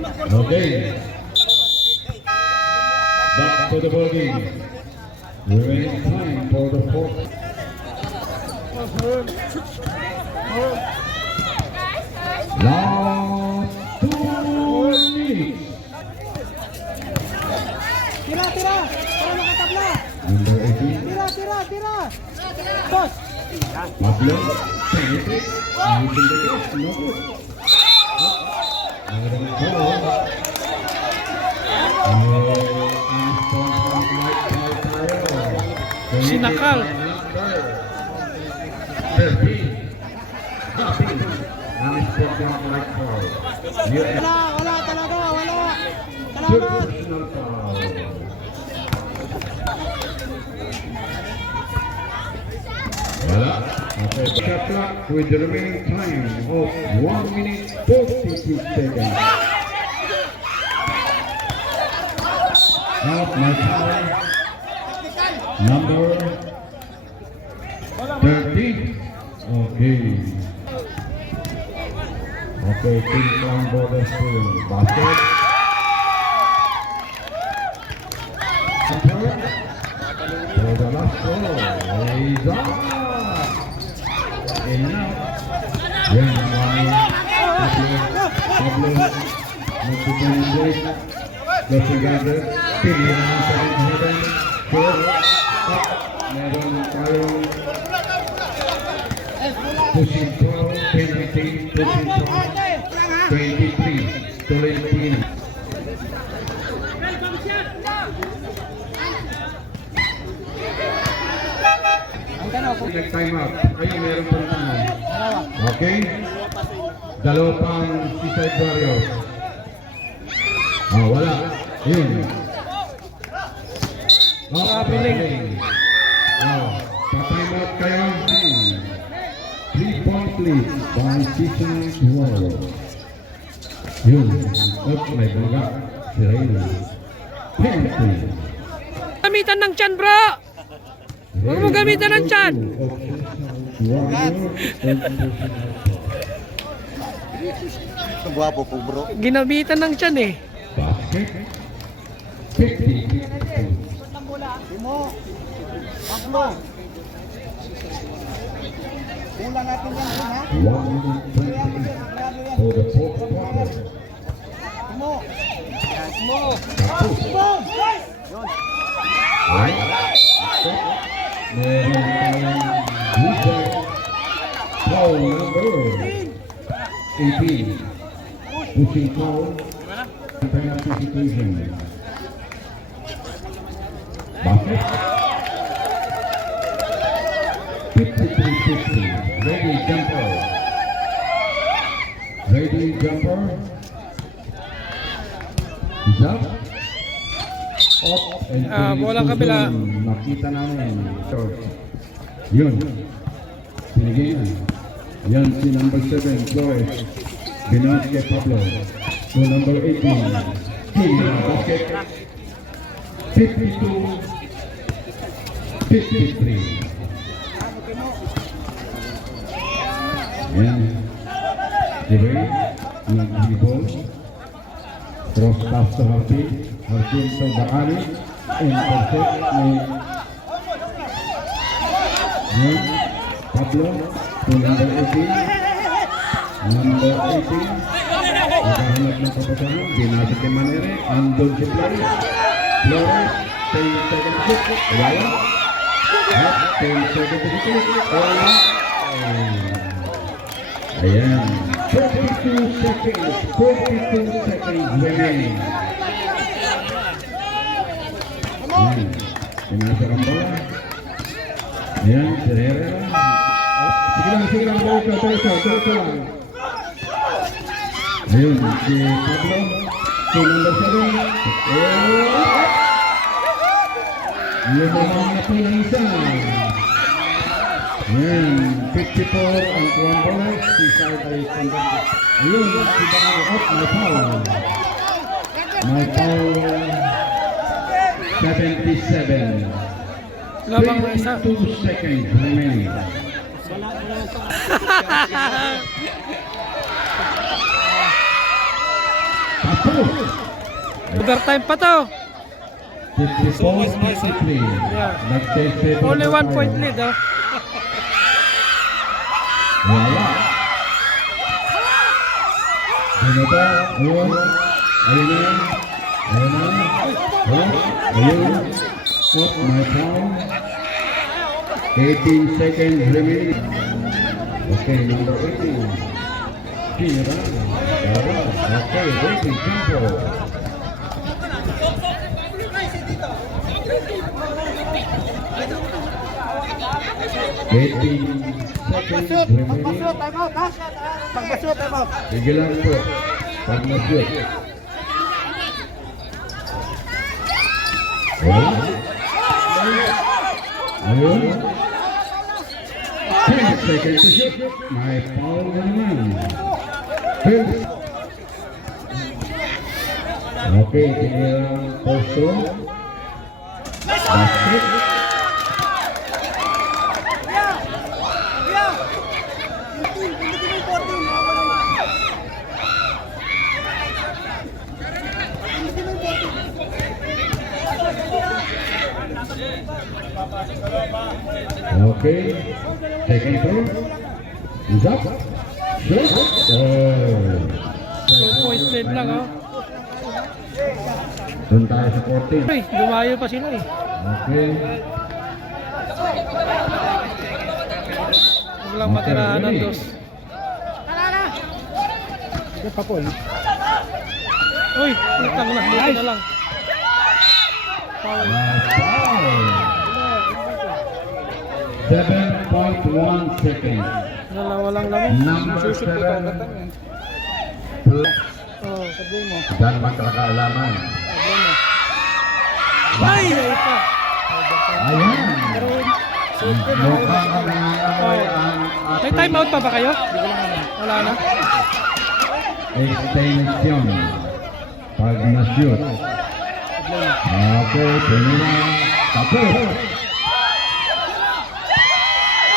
Okay. Back to the ball game. Remaining time for the fourth. Last 2 minutes. Tira, tira! Para makatabla! Number 18. Tira! Boss! Pablo. Penetrate. Using the cross. No good. Sinakal. 13. Nothing. Unspoken like foul. Wala talaga, wala! Two Salamat! personal foul. Wala. Okay. Shot clock with the remaining time of 1 minute 42 seconds. Out my foul. Number 13. Okay. Okay, team from Border School. Basket. For the last ball. Is up. In and out. Then Pablo. Nagpupunod. Los Gigante. Pili na sa heaven. Meron tayong pushing foul, penalty, pushing foul, 23, Tolentino. Time out. Kayo meron pa naman. Okay? Dalawa pang Seaside Warriors. Wala. Yun. Piling. Pa-time out kayo. 3-point lead by Seaside Warriors. Yun. May baga. Si Raylo. Penalty. Gamitan ng tiyan, bro! Huwag mo gamitan ng tiyan! Guwapo po bro. Ginamitan ng tiyan eh. Basket. 50. Timo! Pablo! Kulang natin yan, ha? 1 minute 28 for the fourth quarter. Timo! Tapos. Boom! Right. Meron tayong Buddha. Foul number 18. Pushing foul. Penalty situation. Basket. 53-50. Ready jumper. Is up. Up and Bola kabila. Nakita namin. Yun. Pinigay na. Yan si number 7, Flores. Binasket Pablo. So number 18. Basket. 52-53. Yan. Diba? Nag-dribble. Cross pass to Harvey. Harvey to Bakali. Intercept. Yan. Pablo. To number 18. Number 18. Nakahanap ng kapasahan. Binasok kay Manere. Andon si Flores. Flores. 10 seconds. Wala. 10 seconds. Wala. Ayan. 42 seconds. 42 seconds remaining. Ayan. Pinasok ang bola. Ayan. Si Herrera. Sige lang. Tuloy lang. Ayun, si Pablo. Si number 7. Lumamang na po ng isa. Ayan, 54 ang kuwang bola. Si Side ay conducted. Ayun, si Bango up, may foul. May foul. 77. Labang na isa. 22 seconds remaining. Pablo. Overtime pa to. 54-53. Yeah. Nag-test Only 1 point lead, oh. Wala. Ano ba? Ayun. Ayun na. Ayun na. Ayun. Stop my time. 18 seconds remaining. Okay, number 18. Kira. Okay, waiting tempo. Pagbasot, pagbasot, time out ha. Pagbasot, time out. Sigilan po. Pag na-shoot. Ayun. 10 seconds to shoot. May foul na naman. Okay, tinirang posto. Basket. Okay, second throw. Is up. Shoot. Oh. 2 point lead lang, oh. Doon tayo sa 14. Ay, lumayo pa sila, eh. Okay. Walang matirahan ng dos. Ito pa po. Uy, utang na. Dito na lang. Foul. Foul. 7.1 seconds. Dalawa lang naman. Number 7. Oh. Sabihin mo. Dan magkakaalaman. Ay, ay pa. Ayan. Mukhang Oh. nangangamoy ang May time out pa ba kayo? Wala na. extension. Pag na-shoot. Okay, tinirang. Tapos.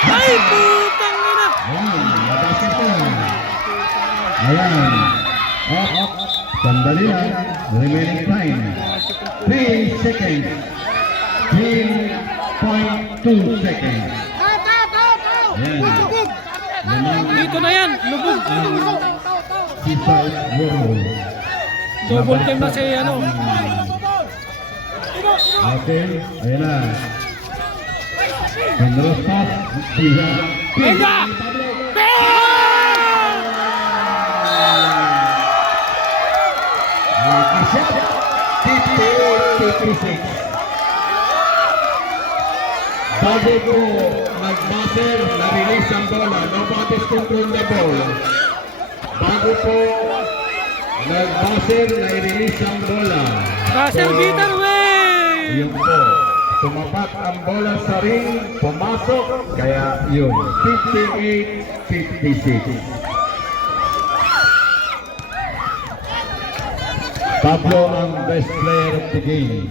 Ay, putang ina. Ayan, labas ito. Ayan. Up. Sandali lang. Remaining time. 3 seconds. 3.2 seconds. Ayan. Dito na yan. Lubog. Si South World. Double time na si ano. Okay, ayan na. Generous pass. Siya. Venga! Asyap. 58-56. Bago ko nag-buzzer, na-release ang bola. Nobody's control the ball. Bago ko nag-buzzer, na-release ang bola. Buzzer beater, wey! Yun po. Tumapat ang bola sa ring, pumasok, kaya yun. 58-56. Pablo ang best player of the game.